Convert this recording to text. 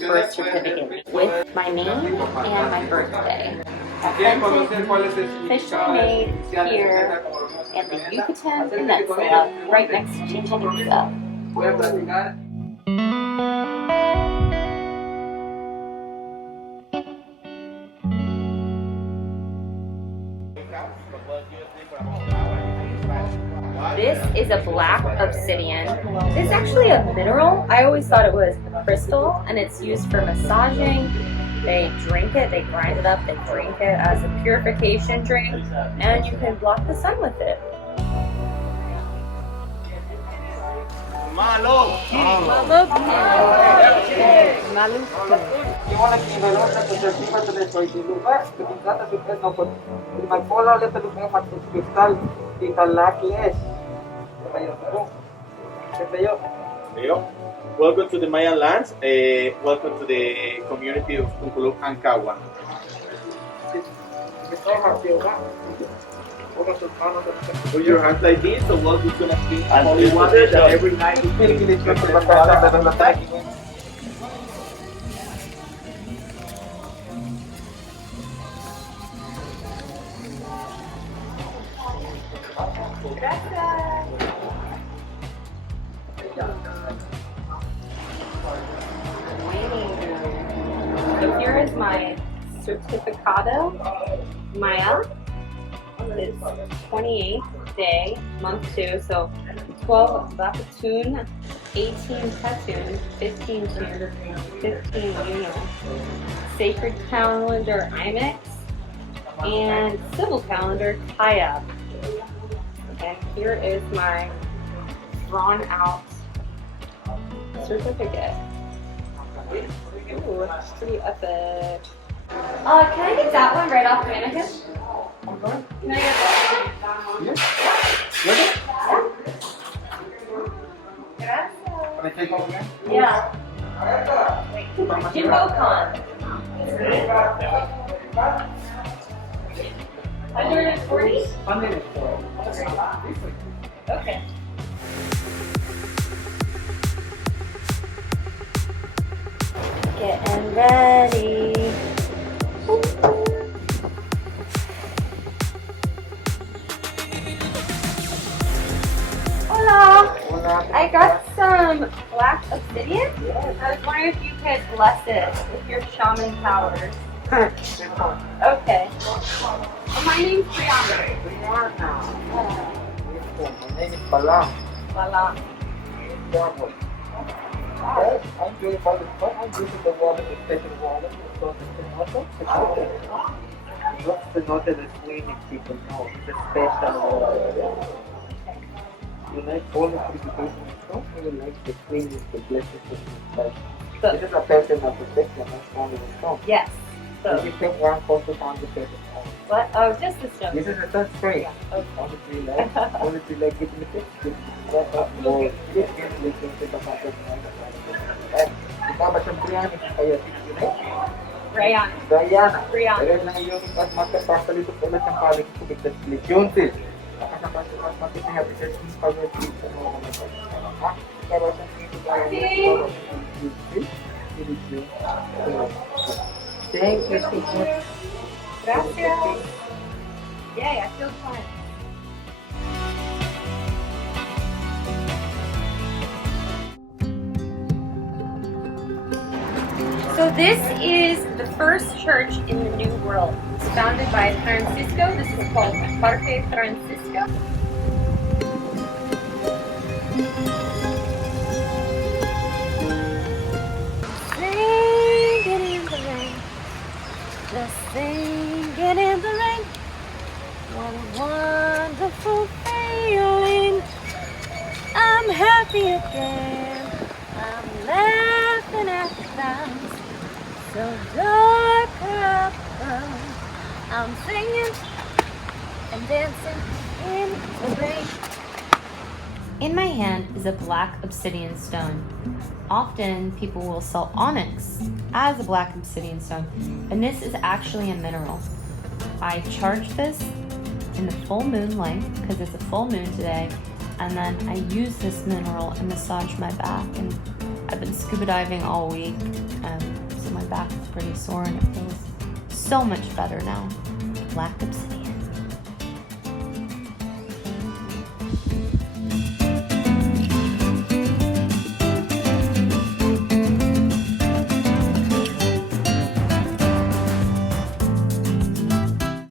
birth certificate with my name and my birthday. Authentic, officially made here at the Yucatan Peninsula, right next to Chichen Itza. This is a black obsidian. It's actually a mineral. I always thought it was crystal, and it's used for massaging. They drink it, they grind it up, they drink it as a purification drink, and you can block the sun with it. Welcome to the Mayan lands. Welcome to the community of Tunculuk and Kawa. Put your hands like this, so what is going to be holy water that every night is taking it to the So here is my certificado Maya. It's 28th day, month 2, so 12 Bapatoon, 18 Tatoon, 15 June, 15 Juno, sacred calendar IMEX, and civil calendar KAYAB. And here is my drawn out certificate. Ooh, it's pretty epic. Can I get that one right off the mannequin? Can I get that one? Yeah. Can I take over again? Yeah. Jimbo Con. 140? 140. Okay. Getting ready. Hola. I got some black obsidian. I was wondering if you could bless it with your shaman powers. Okay. Well, my name's Brianna. My name is Balam. Voila. I'm doing all this fun. I'm using the water, the special water, so the cenote. What's cenote the Swedish people know? It's a special water. You like all the purification stuff, you will like the cleanness, the blessings of the life. This is a personal protection, not only the stone. Yes. So, You take one photo on the person. what? Oh, just the stone. This is a touch spray. Yeah, okay. Honestly, like giving the tips. More tips, Ikaw siyang Brianna, kaya Rayan. Diana. Brianna. Pero na yung at magkapasali ito ulit ang palig ko biglas Legion sis. Nakakapasok at happy birthday sa mga sa mga ha? Pero sa dito tayo Thank you so much. Gracias. Yay, I feel fun. So this is the first church in the New World. It's founded by Francisco. This is called Parque Francisco. Singing in the rain, just singing in the rain. What a wonderful feeling. I'm happy again. I'm laughing at the clouds. So dark up, I'm singing and dancing in the rain. In my hand is a black obsidian stone. Often people will sell onyx as a black obsidian stone, and this is actually a mineral. I charge this in the full moon light because it's a full moon today, and then I use this mineral and massage my back, and I've been scuba diving all week, so my back is pretty sore and it feels so much better now. Black obsidian.